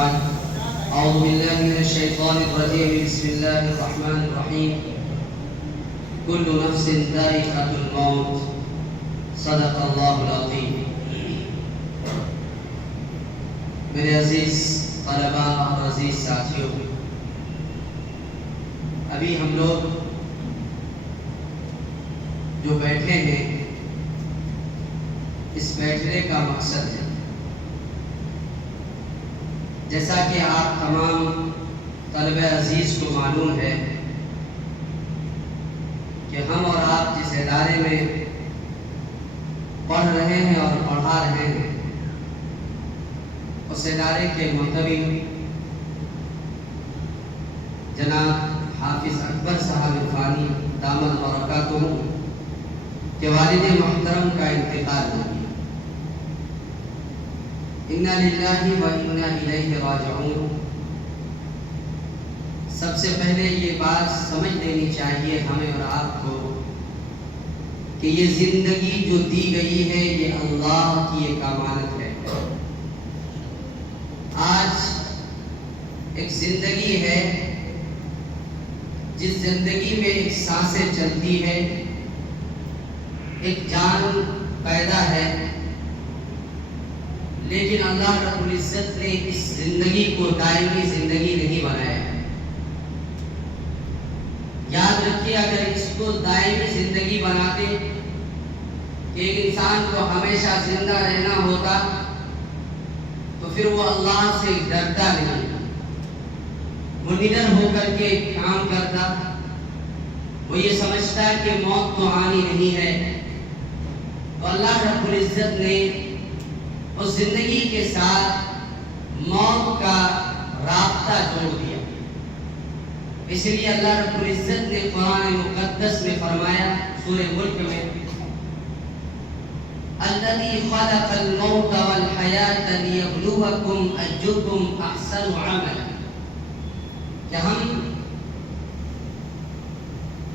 بعد أعوذ بالله من الشيطان الرجيم بسم الله الرحمن الرحيم كل نفس ذائقة الموت صدق الله العظيم. میرے عزیز طلباء اور عزیز ساتھیوں، ابھی ہم لوگ جو بیٹھے ہیں اس بیٹھنے کا مقصد ہے، جیسا کہ آپ تمام طلبہ عزیز کو معلوم ہے کہ ہم اور آپ جس ادارے میں پڑھ رہے ہیں اور پڑھا رہے ہیں اس ادارے کے محتوی جناب حافظ اکبر صاحب عرفانی دامت برکاتہ کے والد محترم کا انتقال ہو گیا۔ انا للہ و انا الیہ راجعون۔ سب سے پہلے یہ بات سمجھ لینی چاہیے ہمیں اور آپ کو کہ یہ زندگی جو دی گئی ہے یہ اللہ کی ایک امانت ہے۔ آج ایک زندگی ہے جس زندگی میں ایک سانسیں چلتی ہے، ایک جان پیدا ہے، لیکن اللہ رب العزت نے اس زندگی کو دائمی زندگی نہیں بنایا۔ یاد رکھیے، اگر اس کو دائمی زندگی بناتے کہ ایک انسان کو ہمیشہ زندہ رہنا ہوتا تو پھر وہ اللہ سے ڈرتا نہیں، وہ نڈر ہو کر کے کام کرتا، وہ یہ سمجھتا ہے کہ موت تو آنی نہیں ہے۔ تو اللہ رب العزت نے اس زندگی کے ساتھ موت کا رابطہ جوڑ دیا۔ اس لیے اللہ رب العزت نے قرآن مقدس میں فرمایا سورہ ملک میں، الذی خلق الموت والحیاۃ لیبلوکم ایکم احسن عملا،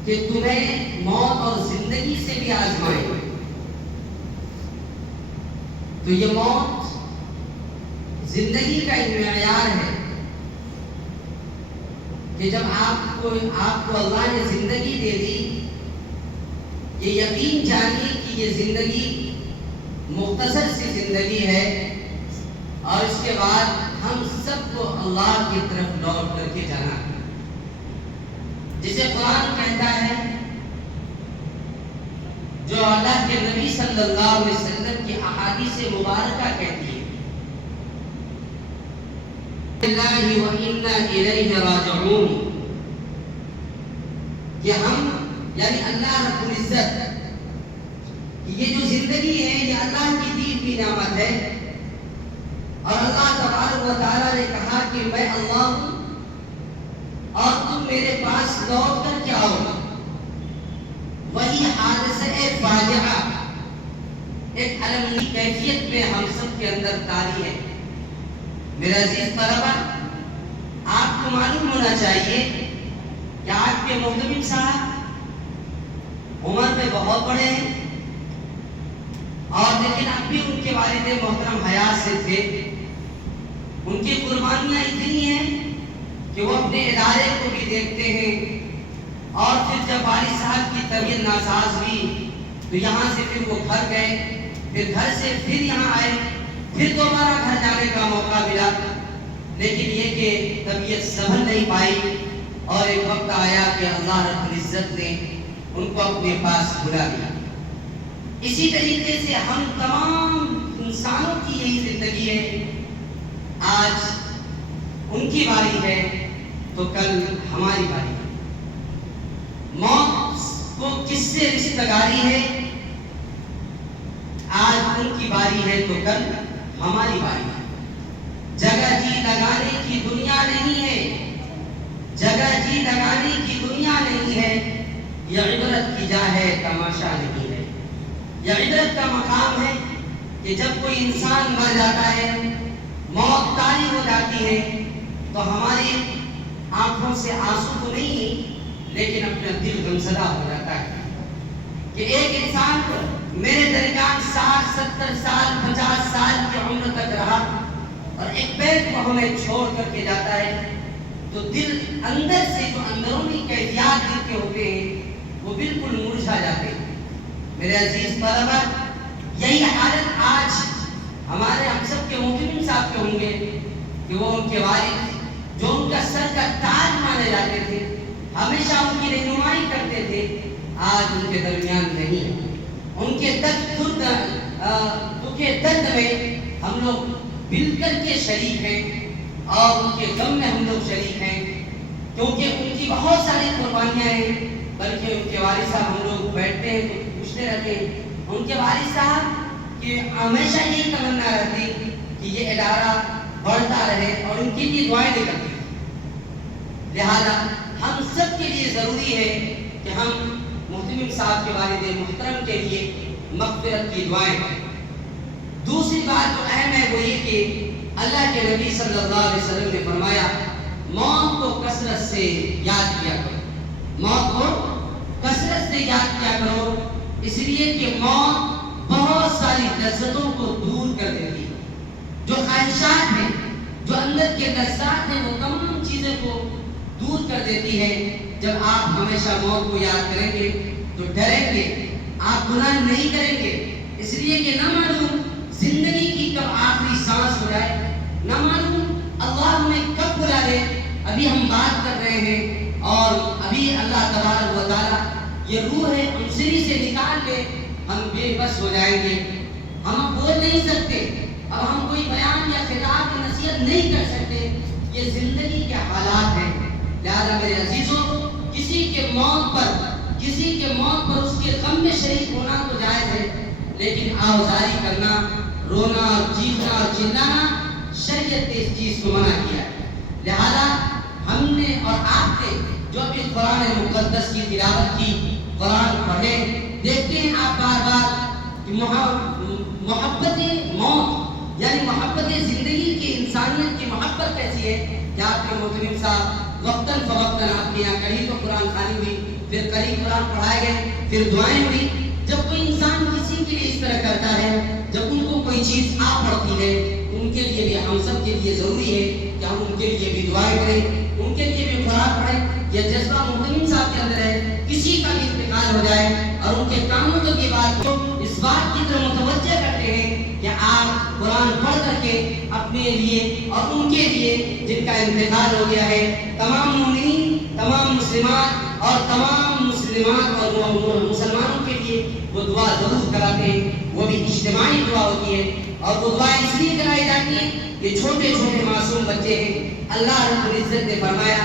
کہ تمہیں موت اور زندگی سے بھی آزمائے۔ تو یہ موت زندگی کا ایک معیار ہے کہ جب آپ کو اللہ نے زندگی دے دی، یہ یقین جانیے کہ یہ زندگی مختصر سی زندگی ہے، اور اس کے بعد ہم سب کو اللہ کی طرف لوٹ کر کے جانا ہے، جسے قرآن کہتا ہے، جو اللہ کے نبی صلی اللہ علیہ وسلم کی احادیث مبارکہ کہتی ہے، اللہ و انا الیہ راجعون، کہ ہم یعنی اللہ رب العزت یہ جو زندگی ہے یہ اللہ کی دی ہوئی نعمت ہے، اور اللہ تبارک و تعالیٰ نے کہا کہ میں اللہ ہوں اور تم میرے پاس لوٹ کر کے آؤ۔ وہی حادثہ فاجعہ ایک عالمی کیفیت میں ہم سب کے اندر طاری ہے۔ میرے عزیز طلبہ، آپ کو معلوم ہونا چاہیے کہ آپ کے محتمم صاحب عمر میں بہت بڑے ہیں، اور لیکن اب بھی ان کے والد محترم حیات سے تھے۔ ان کی قربانیاں اتنی ہیں کہ وہ اپنے ادارے کو بھی دیکھتے ہیں، اور پھر جب والد صاحب کی طبیعت ناساز ہوئی تو یہاں سے پھر وہ گھر گئے، پھر گھر سے پھر یہاں آئے، پھر دوبارہ گھر جانے کا موقع ملا، لیکن یہ کہ طبیعت سنبھل نہیں پائی، اور ایک وقت آیا کہ اللہ رب العزت نے ان کو اپنے پاس بلا لیا۔ اسی طریقے سے ہم تمام انسانوں کی یہی زندگی ہے، آج ان کی باری ہے تو کل ہماری باری ہے۔ موت کو کس سے رشتہ داری ہے؟ آج ان کی باری ہے تو کل ہماری باری ہے۔ جگہ جی لگانے کی دنیا نہیں ہے، جگہ جی لگانے کی دنیا نہیں ہے، یہ عبرت کی جا ہے، تماشا نہیں ہے۔ یہ عبرت کا مقام ہے کہ جب کوئی انسان مر جاتا ہے، موت طاری ہو جاتی ہے، تو ہماری آنکھوں سے آنسو تو نہیں لیکن اپنا دل غمزدہ ہو جاتا ہے کہ ایک انسان میرے درمیان 60 70 سال 50 سال کی عمر تک رہا، اور ایک بیگ کو ہمیں چھوڑ کر کے جاتا ہے تو دل اندر سے جو اندرونی کیفیات دل کے ہوتے ہیں وہ بالکل مرجھا جاتے ہیں۔ میرے عزیز طلبہ، یہی حالت آج ہمارے ہم سب کے محترم صاحب کے ہوں گے کہ وہ ان کے والد جو ان کا سر کا تاج مانے جاتے تھے، ہمیشہ ان کی رہنمائی کرتے تھے، آج ان کے درمیان نہیں۔ ان کے دکھ درد میں ہم لوگ مل کر کے شریک ہیں اور ان کے غم میں ہم لوگ شریک ہیں، کیونکہ ان کی بہت ساری قربانیاں ہیں۔ بلکہ ان کے والد صاحب ہم لوگ بیٹھتے ہیں تو پوچھتے رہتے ہیں ان کے والد صاحب کہ ہمیشہ یہی تمنا رہتی کہ یہ ادارہ بڑھتا رہے اور ان کے لیے دعائیں نکلتی۔ لہذا ہم سب کے لیے ضروری ہے کہ ہم محتمم صاحب کے والد محترم کے لیے مغفرت کی دعائیں کریں۔ دوسری بات جو اہم ہے وہ یہ کہ اللہ کے نبی صلی اللہ علیہ وسلم نے فرمایا موت کو کثرت سے یاد کیا کرو، موت کو کثرت سے یاد کیا کرو، اس لیے کہ موت بہت ساری لذتوں کو دور کر دیتی ہے۔ جو خواہشات ہیں، جو اندر کے لذات ہیں، وہ تمام چیزوں کو دور کر دیتی ہے۔ جب آپ ہمیشہ موت کو یاد کریں گے تو ڈریں گے، آپ گناہ نہیں کریں گے، اس لیے کہ نہ معلوم زندگی کی کب آخری سانس ہو جائے، نہ معلوم اللہ ہمیں کب بلا لے۔ ابھی ہم بات کر رہے ہیں اور ابھی اللہ تبارک و تعالیٰ یہ روح انسری سے نکال لے، ہم بے بس ہو جائیں گے، ہم بول نہیں سکتے، اب ہم کوئی بیان یا خطاب کی نصیحت نہیں کر سکتے۔ یہ زندگی کے حالات ہیں۔ لہذا میرے عزیزوں، کسی کے موت پر اس کے غم میں شریک ہونا تو جائز ہے، لیکن آوازاری کرنا، رونا، چیخنا اور چلانا شریعت نے اس چیز کو منع کیا ہے۔ لہذا ہم نے اور آپ نے جو بھی قرآن مقدس کی تلاوت کی، قرآن پڑھے، دیکھتے ہیں آپ بار بار محبت موت یعنی محبت زندگی کی، انسانیت کی محبت کیسی ہے کہ آپ کے محترم صاحب وقتاً فوقتاً آپ کے یہاں کہیں تو قرآن خوانی ہوئی، پھر کہیں قرآن پڑھائے گئے، پھر دعائیں ہوئی۔ جب کوئی انسان کسی کے لیے اس طرح کرتا ہے، جب ان کو کوئی چیز آ پڑتی ہے، ان کے لیے بھی ہم سب کے لیے ضروری ہے کہ ہم ان کے لیے بھی دعائیں کریں، ان کے لیے بھی قرآن پڑھیں۔ یہ جذبہ محترم صاحب کے اندر ہے، کسی کا بھی انتقال ہو جائے اور ان کے کاموں تک یہ بات کو اس بات کی طرف متوجہ کرتے ہیں کہ آپ قرآن پڑھ کر کے اپنے لیے اور ان کے لیے جن کا انتقال ہو گیا ہے، تمام مومنین، تمام مسلمان اور تمام مسلمات اور مسلمانوں کے لیے وہ دعا ضرور کراتے ہیں۔ وہ بھی اجتماعی دعا ہوتی ہے اور وہ دعا اس لیے کرائی جاتی ہے کہ چھوٹے چھوٹے معصوم بچے ہیں۔ اللہ رب العزت نے فرمایا،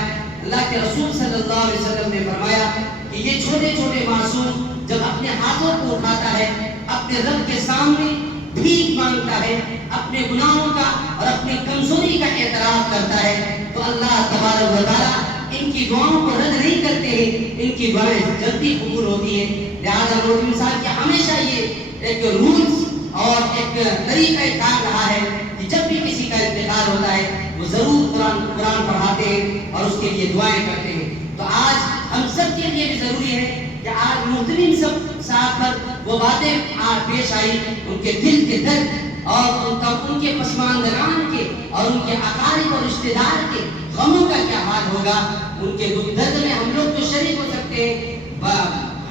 اللہ کے رسول صلی اللہ علیہ وسلم نے فرمایا کہ یہ چھوٹے چھوٹے معصوم جب اپنے ہاتھوں کو اٹھاتا ہے، اپنے رب کے سامنے بھیک مانگتا ہے، اپنے گناہوں کا اور اپنی کمزوری کا اعتراف کرتا ہے، تو اللہ تبارک و تعالیٰ ان کی دعاؤں کو رد نہیں کرتے ہیں، ان کی دعائیں جلدی قبول ہوتی ہیں۔ لہٰذا محترم صاحب کہ ہمیشہ یہ ایک رولز اور ایک طریقہ کار رہا ہے کہ جب بھی کسی کا انتقال ہوتا ہے وہ ضرور قرآن پڑھاتے ہیں اور اس کے لیے دعائیں کرتے ہیں۔ تو آج ہم سب کے لیے بھی ضروری ہے کہ آج محترم صاحب پر وہ باتیں پیش آئی، ان کے دل کے درد اور ان کے پسماندگان کے اور ان کے اقارب اور رشتہ دار کے غموں کا کیا حال ہوگا، ان کے دکھ درد میں ہم لوگ تو شریک ہو سکتے ہیں،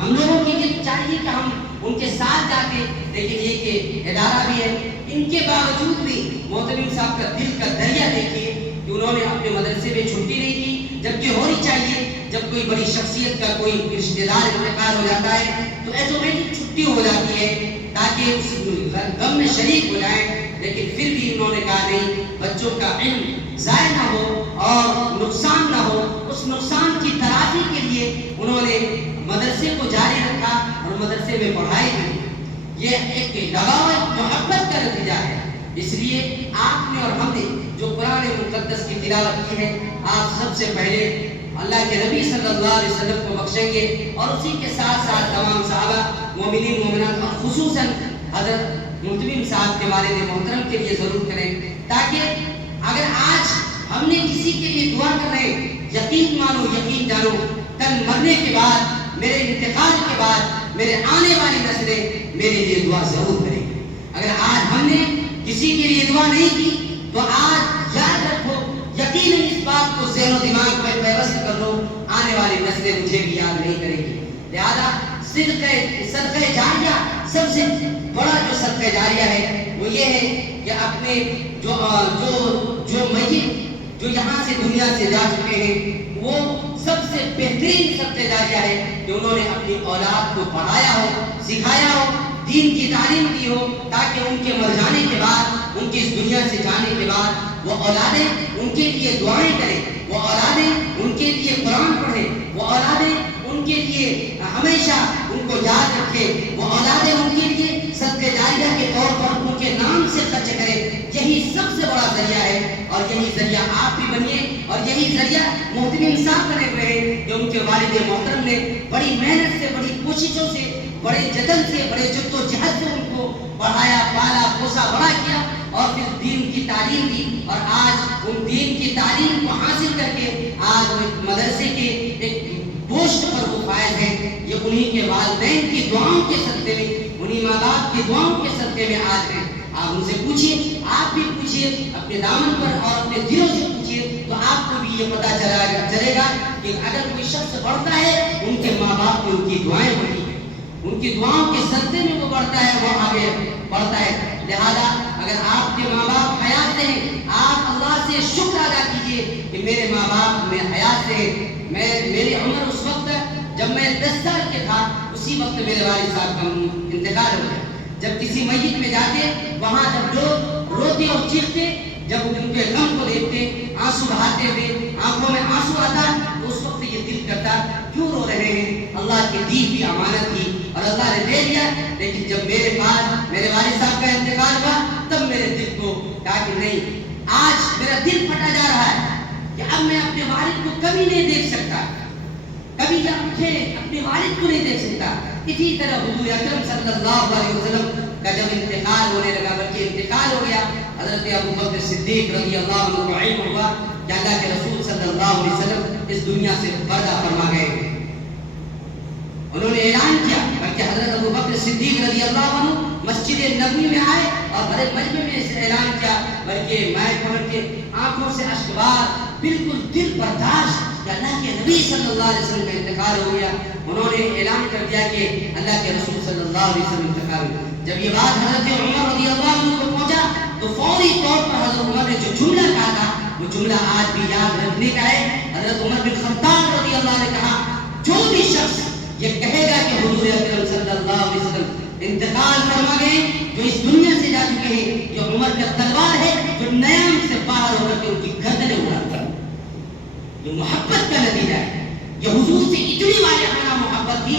ہم لوگوں کے لیے چاہیے کہ ہم ان کے ساتھ جاتے، لیکن یہ کہ ادارہ بھی ہے، ان کے باوجود بھی محترم صاحب کا دل کا دریا دیکھیے کہ انہوں نے اپنے مدرسے میں چھٹی نہیں کی، جبکہ ہونی چاہیے۔ جب کوئی بڑی شخصیت کا کوئی رشتہ دار انتقال ہو جاتا ہے تو ایٹومیٹک چھٹی ہو جاتی ہے تاکہ اس غم میں شریک ہو جائیں، لیکن پھر بھی انہوں نے کہا نہیں، بچوں کا علم ضائع نہ ہو اور نقصان نہ ہو، اس نقصان کی تلافی کے لیے انہوں نے مدرسے کو جاری رکھا اور مدرسے میں پڑھائی کی۔ یہ ایک لگاؤ محبت کا نتیجہ ہے۔ اس لیے آپ نے اور ہم نے جو قرآن مقدس کی تلاوت کی ہے، آپ سب سے پہلے اللہ کے نبی صلی اللہ علیہ وسلم کو بخشیں گے اور اسی کے ساتھ ساتھ تمام صحابہ، مومنین، مومنات اور خصوصاً حضرت محتمم صاحب کے والد محترم کے لیے ضرور کریں، تاکہ اگر آج ہم نے کسی کے لیے دعا کر رہے ہیں، یقین مانو، یقین جانو، کل مرنے کے بعد، میرے انتقال کے بعد میرے آنے والی نسلیں میرے لیے دعا ضرور کریں گے۔ اگر آج ہم نے کسی کے لیے دعا نہیں کی تو آج یاد رکھو، یقیناً اس بات کو ذہن و دماغ میں پیوست کر لو، آنے والی نسلیں مجھے بھی یاد نہیں کریں گی. لہذا صدقہ جاریہ، سب سے بڑا جو صدقہ جاریہ ہے وہ یہ ہے کہ اپنے جو میت جو یہاں سے دنیا سے جا چکے ہیں، وہ سب سے بہترین صدقہ جاریہ ہے کہ انہوں نے اپنی اولاد کو پڑھایا ہو، سکھایا ہو، دین کی تعلیم دی ہو، تاکہ ان کے مر جانے کے بعد، ان کی اس دنیا سے جانے کے بعد وہ اولادیں ان کے لیے دعائیں کریں، وہ اولادیں ان کے لیے قرآن پڑھیں، وہ اولادیں ان کے لیے ہمیشہ ان کو یاد رکھے، وہ اولادیں ان کے لیے صدقہ جاریہ کے طور پر ان کے نام سے خرچ کرے. یہی سب سے بڑا ذریعہ ہے، اور یہی ذریعہ آپ بھی بنیے، اور یہی ذریعہ محترم صاحب بنے ہوئے ہیں کہ ان کے والد محترم نے بڑی محنت سے، بڑی کوششوں سے، بڑے جتن سے، بڑے جد و جہد سے ان کو پڑھایا، پالا، پوسا، بڑا کیا، اور پھر دین کی تعلیم دی. اور آج ان دین کی تعلیم کو حاصل کر کے آج وہ مدرسے کے ایک پوسٹ پر وہ فائز ہیں. یہ انہی کے والدین کی دعاؤں کے صدقے میں، انہی ماں باپ کی دعاؤں کے صدقے میں آج ہیں. آپ ان سے پوچھیے، آپ بھی پوچھیے، اپنے دامن پر اور اپنے دلوں سے پوچھیے، تو آپ کو بھی یہ پتا چلے گا کہ اگر کوئی شخص بڑھتا ہے، ان کے ماں باپ کی ان کی دعائیں بڑھی ہیں، ان کی دعاؤں کے صدقے میں وہ بڑھتا ہے، وہ آگے بڑھتا ہے. لہذا اگر آپ کے ماں باپ حیات ہیں، آپ اللہ سے شکر ادا کیجیے کہ میرے ماں باپ میں حیات سے، میری عمر اس وقت جب میں 10 سال کے تھا، اسی وقت میرے والد صاحب کا انتقال ہو گیا. جب کسی میت میں جاتے، وہاں جب لوگ روتے اور چیختے، جب ان کے غم کو دیکھتے، آنسو بہاتے ہوئے، آنکھوں میں آنسو آتا، تو اس وقت یہ دل کرتا کیوں رو رہے ہیں، اللہ کی دی ہوئی امانت تھی اور اللہ نے دے دیا. لیکن جب میرے پاس میرے والد صاحب کا انتقال ہوا، تب میرے دل کو کہا کہ نہیں، آج میرا دل پھٹا جا رہا ہے کہ اب میں اپنے والد کو کبھی نہیں دیکھ سکتا، کبھی اپنے والد کو نہیں دیکھ سکتا. اسی طرح حضور اکرم صلی اللہ علیہ وسلم کا جب انتقال ہونے لگا، بلکہ انتقال ہو گیا، حضرت ابو بکر صدیق رضی اللہ عنہ کو علم ہوا کہ اللہ کے رسول صلی اللہ علیہ وسلم اس دنیا سے پردہ فرما گئے. انہوں نے اعلان کیا، بلکہ حضرت ابو بکر صدیق رضی اللہ عنہ مسجد نبوی میں آئے اور بڑے مجمع میں اس اعلان کیا، بلکہ مائک پکڑ کے آنکھوں سے اشکبار، بالکل دل برداشت کہ اللہ کے نبی صلی اللہ علیہ وسلم کا انتقال ہو گیا. انہوں نے اعلان کر دیا کہ اللہ کے رسول صلی اللہ علیہ وسلم انتقال ہو. جب یہ بات حضرت عمر رضی اللہ عنہ کو پہنچا تو فوری طور پر حضرت عمر نے جو جملہ کہا تھا، وہ جملہ آج بھی یاد رکھنے کا ہے. حضرت عمر بن خطاب رضی اللہ عنہ نے کہا، جو بھی شخص یہ کہے گا کہ حضور اکرم صلی اللہ علیہ وسلم انتقال فرما گئے، جو اس دنیا سے جا چکے ہیں، یہ عمر کا تلوار ہے جو نیام سے باہر ہو کر کے ان کی گردنیں اڑاتا ہے. یہ محبت کا نتیجہ ہے. یہ حضور سے اتنی والہانہ محبت تھی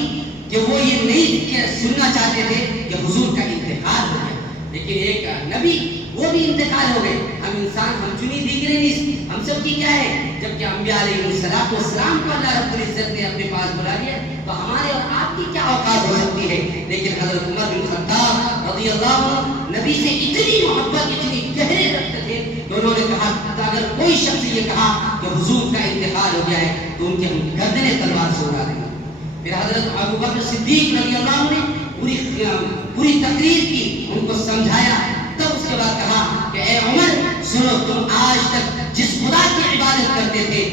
کہ وہ یہ نہیں سننا چاہتے تھے کہ حضور کا انتقال ہو گیا. لیکن ایک نبی، وہ بھی انتقال ہو گئے. ہم انسان، ہم چنی دیگرے نہیں، ہم سب کی کیا ہے؟ جبکہ انبیاء علیہ السلام کو اللہ رب العزت نے اپنے پاس بلا لیا، تو ہمارے اور آپ کی کیا اوقات ہو سکتی ہے؟ لیکن حضرت عمر بن خطاب رضی اللہ عنہ نبی سے اتنی محبت، اتنی گہرے رکھتے تھے کہ انہوں نے کہا کہ اگر کوئی شخص یہ کہا کہ حضور کا انتقال ہو گیا ہے تو ان کے ہم گردنیں تلوار سے اڑا دیں گے. پھر حضرت ابو بکر صدیق رضی اللہ عنہ نے پوری تقریر کی، ان کو سمجھایا. تب اس کے بعد کہا کہ اے عمر سنو، تم آج تک جس خدا کی عبادت کرتے تھے،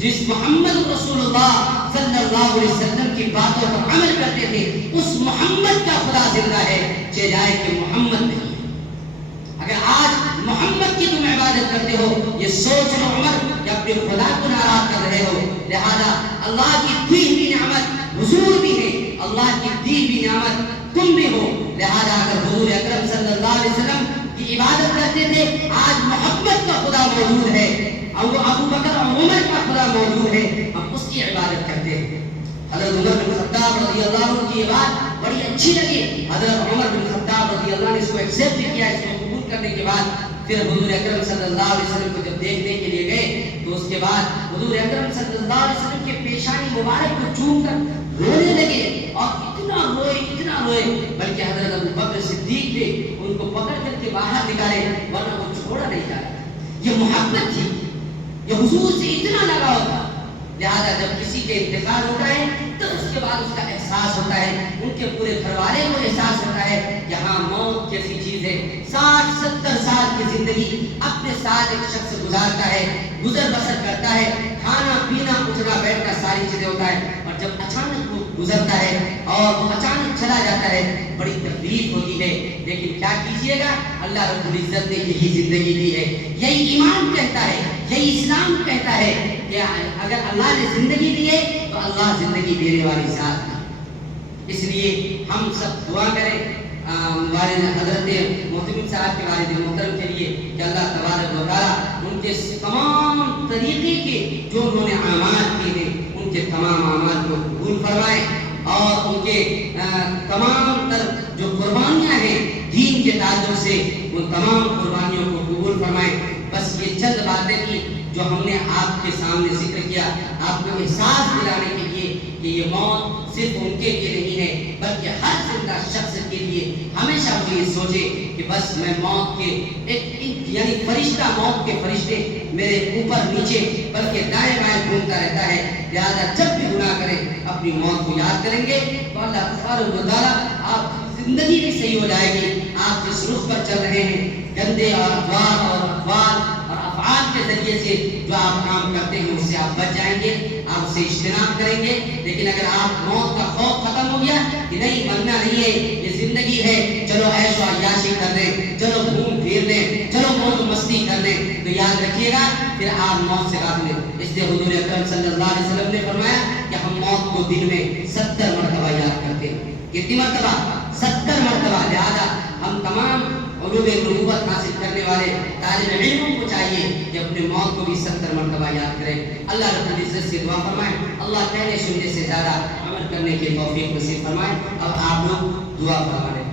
جس محمد رسول اللہ صلی اللہ علیہ وسلم کی باتوں پر عمل کرتے تھے، اس محمد کا خدا زندہ ہے، چہ جائے کہ محمد نہیں. اگر آج محمد کی تم عبادت کرتے ہو، یہ سوچ لو عمر کہ اپنے خدا کو ناراض کر رہے ہو. لہذا اللہ کی دی ہوئی نعمت حضور بھی ہے، اللہ کی دی ہوئی نعمت تم بھی ہو. لہذا اگر حضور اکرم صلی اللہ علیہ وسلم کی عبادت کرتے تھے، آج محمد کا خدا موجود ہے، اور وہ ابو بکر اور عمر کا خدا موجود ہے، ہم اس کی عبادت کرتے ہیں. حضرت عمر بن خطاب رضی اللہ عنہ کی یہ بات بڑی اچھی لگی. حضرت عمر بن خطاب رضی اللہ عنہ نے اس کو ایکسیپٹ کیا. اس کو قبول کرنے کے بعد پھر حضور اکرم صلی اللہ علیہ وسلم کو جب دیکھنے کے لیے گئے، تو اس کے بعد حضور اکرم صلی اللہ علیہ وسلم کے پیشانی مبارک کو چوم کر رونے لگے، اور اتنا روئے، بلکہ حضرت ابو بکر صدیق نے ان کو پکڑ کر کے باہر نکالے، ورنہ وہ چھوڑا نہیں جا رہا. یہ محبت تھی، یہ حضور سے اتنا لگاؤ تھا لہذا جب کسی کے انتقال ہوتا ہے تو اس کے بعد اس کا احساس ہوتا ہے، ان کے پورے گھر والے کو احساس ہوتا ہے یہاں موت جیسی چیز ہے۔ 60-70 سال کی زندگی اپنے ساتھ ایک شخص گزارتا ہے، گزر بسر کرتا ہے، کھانا پینا اٹھنا بیٹھنا ساری چیزیں ہوتا ہے، اور جب اچانک وہ گزرتا ہے اور وہ اچانک چلا جاتا ہے بڑی تکلیف ہوتی ہے۔ لیکن کیا کیجیے گا، اللہ رب العزت نے یہی زندگی دی ہے، یہی ایمان کہتا ہے، یہی اسلام کہتا ہے کہ اگر اللہ نے زندگی دی ہے تو اللہ زندگی دینے والی ذات ہے۔ اس لیے ہم سب دعا کریں والد حضرت محترم صاحب کے والد محترم کے لیے کہ اللہ تبارک و تعالیٰ ان کے تمام طریقے کے جو انہوں نے اعمال کیے ہیں ان کے تمام اعمال کو قبول فرمائے، اور ان کے تمام تر جو قربانیاں ہیں دین کے تعلق سے ان تمام قربانیوں کو قبول فرمائے۔ بس یہ چند باتیں تھیں جو ہم نے آپ کے سامنے ذکر کیا، آپ کو احساس دلانے کے لیے کہ یہ موت صرف ان کے لیے نہیں ہے بلکہ ہر زندہ شخص کے لیے۔ ہمیشہ وہ یہ سوچے کہ بس میں موت کے یعنی فرشتہ، موت کے فرشتے میرے اوپر نیچے بلکہ دائیں بائیں گھومتا رہتا ہے، لہٰذا جب بھی گناہ کریں اپنی موت کو یاد کریں گے تو اللہ تبارک و تعالیٰ آپ کی زندگی بھی صحیح ہو جائے گی۔ آپ جس رخ پر چل رہے ہیں گندے اور اقوال اور اقوال اور افعال کے ذریعے سے جو آپ کام کرتے ہیں اس سے آپ بچ جائیں گے، آپ اسے اجتناب کریں گے۔ لیکن اگر آپ موت کا خوف ختم ہو گیا کہ نہیں مرنا نہیں ہے، یہ زندگی ہے، چلو عیش و عیاشی کر لیں، چلو گھوم پھر لیں، چلو موج و مستی کر لیں، تو یاد رکھیے گا پھر آپ موت سے غافل ہیں۔ اس لیے حضور اکرم صلی اللہ علیہ وسلم نے فرمایا کہ ہم موت کو دن میں 70 مرتبہ یاد کرتے ہیں۔ کتنی مرتبہ؟ 70 مرتبہ۔ لہذا ہم تمام علوم نبوت حاصل کرنے والے طالب علموں کو چاہیے کہ اپنے موت کو بھی 70 مرتبہ یاد کریں۔ اللہ رب العزت سے دعا فرمائیں، اللہ کہنے سننے سے زیادہ عمل کرنے کی توفیق نصیب فرمائیں۔ اب آپ لوگ دعا فرما لیں۔